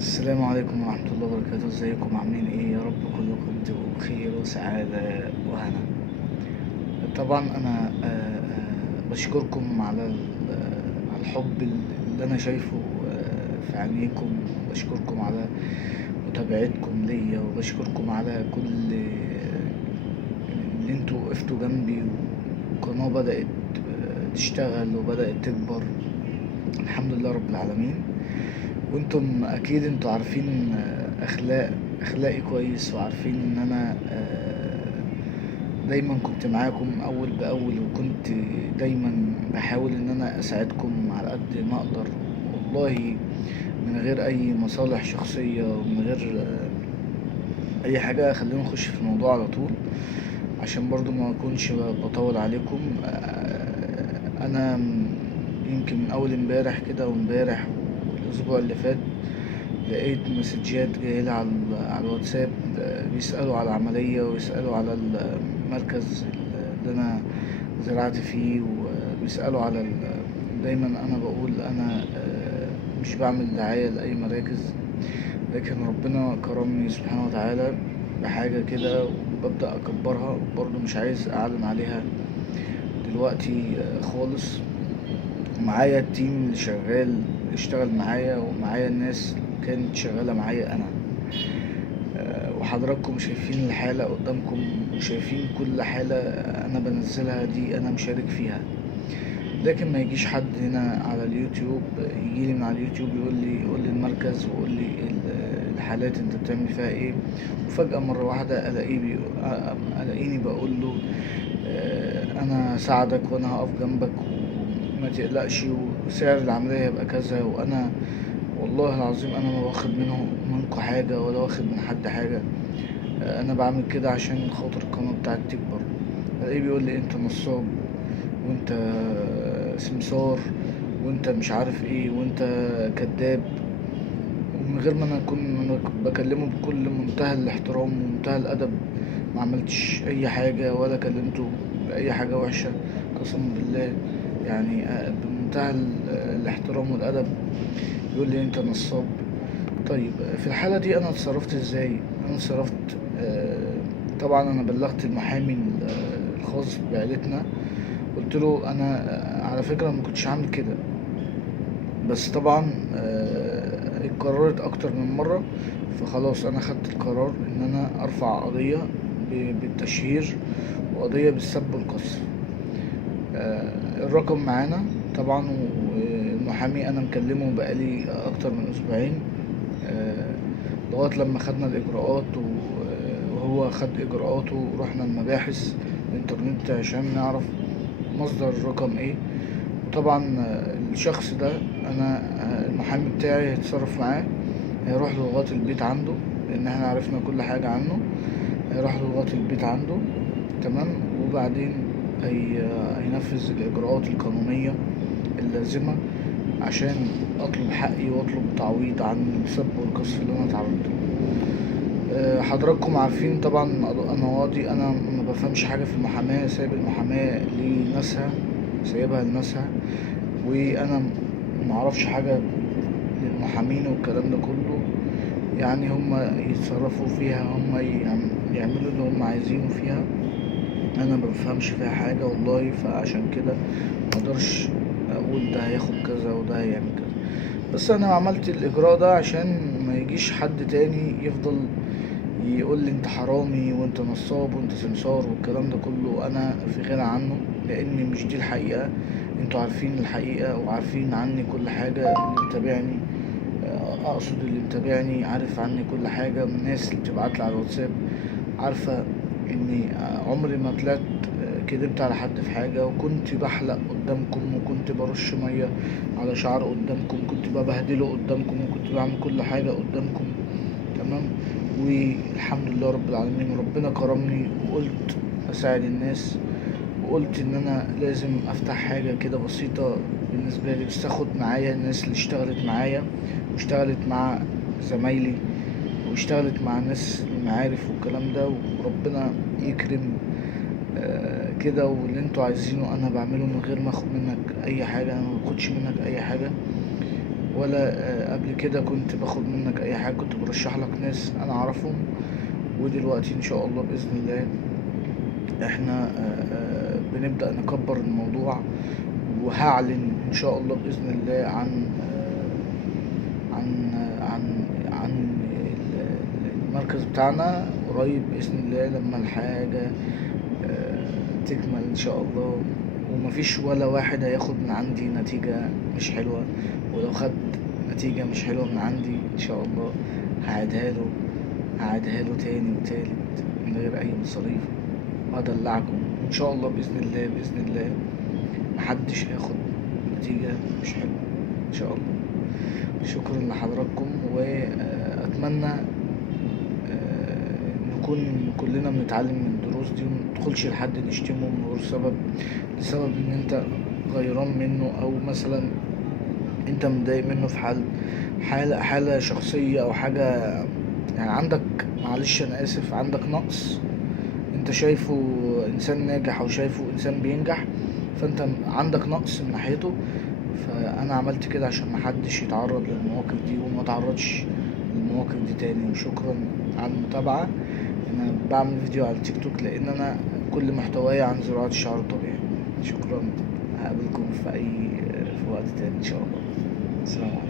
السلام عليكم ورحمة الله وبركاته. ازيكم عاملين ايه؟ يا رب كلكم تبقوا بخير وسعادة وهنا. طبعا انا بشكركم على على الحب اللي انا شايفه في عينيكم. بشكركم على متابعتكم ليا، وبشكركم على كل اللي انتوا وقفتوا جنبي، والقناة بدأت تشتغل وبدأت تكبر. الحمد لله رب العالمين. وانتم اكيد انتوا عارفين اخلاقي كويس، وعارفين ان انا دايما كنت معاكم اول باول، وكنت دايما بحاول ان انا اساعدكم على قد ما اقدر، والله من غير اي مصالح شخصية، ومن غير اي حاجة. خلينا نخش في الموضوع على طول عشان برضو ما اكونش بطول عليكم. انا يمكن من اول امبارح كده، وامبارح والاسبوع اللي فات لقيت مسجات جايلي على الواتساب، بيسألوا على العملية، ويسألوا على المركز اللي أنا زرعت فيه، وبيسألوا على دايما أنا بقول أنا مش بعمل دعاية لأي مراكز، لكن ربنا كرمني سبحانه وتعالى بحاجة كده، وببدأ أكبرها. برضو مش عايز أعلن عليها دلوقتي خالص. معايا التيم اللي شغال اشتغل معايا، ومعايا الناس اللي كانت شغالة معايا أنا. وحضراتكم شايفين الحالة قدامكم، وشايفين كل حالة أنا بنزلها دي أنا مشارك فيها. لكن ما يجيش حد هنا على اليوتيوب، يجيلي من على اليوتيوب يقول لي المركز، ويقول لي الحالات انت بتعمل فيها ايه، وفجأة مرة واحدة ألاقيني بقول له انا ساعدك وانا هقف جنبك وما تقلقش، وسعر العملية يبقى كذا. وانا والله العظيم انا ما واخد منكم حاجة، ولا واخد من حد حاجة. انا بعمل كده عشان خاطر القناة بتاعتي تكبر. الاقيه بيقول لي انت نصاب، وانت سمسار، وانت مش عارف ايه، وانت كذاب. ومن غير ما انا اكون بكلمه بكل منتهى الاحترام ومنتهى الادب، ما عملتش اي حاجة ولا كلمته بأي حاجة وحشة، قسما بالله. يعني بمنتهى الاحترام والادب يقول لي انت نصاب. طيب في الحالة دي انا اتصرفت ازاي؟ انا اتصرفت طبعا انا بلغت المحامي الخاص بعيلتنا. قلت له انا على فكرة ما كنتش عامل كده، بس طبعا اتكررت اكتر من مرة. فخلاص انا خدت القرار ان انا ارفع قضية بالتشهير، وقضية بالسب والقذف. الرقم معانا طبعا، والمحامي انا مكلمه بقالي اكتر من اسبوعين، آه، لغاية لما خدنا الاجراءات، وهو خد اجراءاته، ورحنا المباحث الانترنت عشان نعرف مصدر الرقم ايه. وطبعا الشخص ده انا المحامي بتاعي هيتصرف معاه، هيروح له لغاية البيت عنده، لان احنا عرفنا كل حاجة عنه. هيروح له لغاية البيت عنده، تمام. وبعدين هي هينفذ الإجراءات القانونية اللازمة عشان أطلب حقي وأطلب تعويض عن السب والقذف اللي أنا اتعرضت له. حضراتكم عارفين طبعا قواضي، أنا ما بفهمش حاجة في المحاماة، سايب المحاماة لناسها، سايبها لناسها. وأنا معرفش حاجة للمحامين والكلام ده كله. يعني هما يتصرفوا فيها، هما يعملوا اللي هما عايزينه فيها. انا ما بفهمش فيها حاجه والله، فعشان كده ما اقدرش اقول ده هياخد كذا وده هيعمل كذا. بس انا عملت الاجراء ده عشان ما يجيش حد تاني يفضل يقول لي انت حرامي وانت نصاب وانت سمسار والكلام ده كله. انا في غنى عنه، لان مش دي الحقيقه. انتوا عارفين الحقيقه وعارفين عني كل حاجه. اللي متابعني اقصد اللي متابعني عارف عني كل حاجه. من الناس اللي بتبعتلي على الواتساب عارفه اني عمري ما طلعت كدبت على حد في حاجة، وكنت بحلق قدامكم، وكنت برش مية على شعر قدامكم، كنت ببهدله قدامكم، وكنت بعمل كل حاجة قدامكم، تمام. والحمد لله رب العالمين، ربنا كرمني وقلت اساعد الناس، وقلت ان انا لازم افتح حاجة كده بسيطة بالنسبة لي، بس اخد معايا الناس اللي اشتغلت معايا، واشتغلت مع زمايلي، واشتغلت مع ناس المعارف والكلام ده، وربنا يكرم كده. واللي انتوا عايزينه انا بعمله من غير ما اخد منك اي حاجة. انا ما باخدش منك اي حاجة، ولا قبل كده كنت باخد منك اي حاجة، كنت برشح لك ناس انا اعرفهم. ودلوقتي ان شاء الله باذن الله احنا بنبدأ نكبر الموضوع، وهعلن ان شاء الله باذن الله عن المركز بتاعنا قريب باذن الله لما الحاجة تكمل ان شاء الله. ومفيش ولا واحد هياخد من عندي نتيجة مش حلوة، ولو خد نتيجة مش حلوة من عندي ان شاء الله هعيدها له تاني وتالت من غير اي مصاريف، وهدلعكم ان شاء الله باذن الله محدش هياخد نتيجة مش حلوة ان شاء الله. شكرا لحضراتكم، واتمنى نكون كلنا بنتعلم من الدروس دي، ومندخلش لحد نشتمه من غير لسبب ان انت غيران منه، او مثلا انت متضايق منه في حالة شخصية او حاجة. يعني عندك، معلش انا اسف، عندك نقص انت شايفه انسان ناجح او شايفه انسان بينجح، فانت عندك نقص من ناحيته. فانا عملت كده عشان محدش يتعرض للمواقف دي وما تعرضش للمواقف دي تاني. وشكرا على المتابعة. انا بعمل فيديو على التيك توك لان انا كل محتواي عن زراعة الشعر الطبيعي. شكرا، هقابلكم في وقت تاني ان شاء الله. السلام عليكم.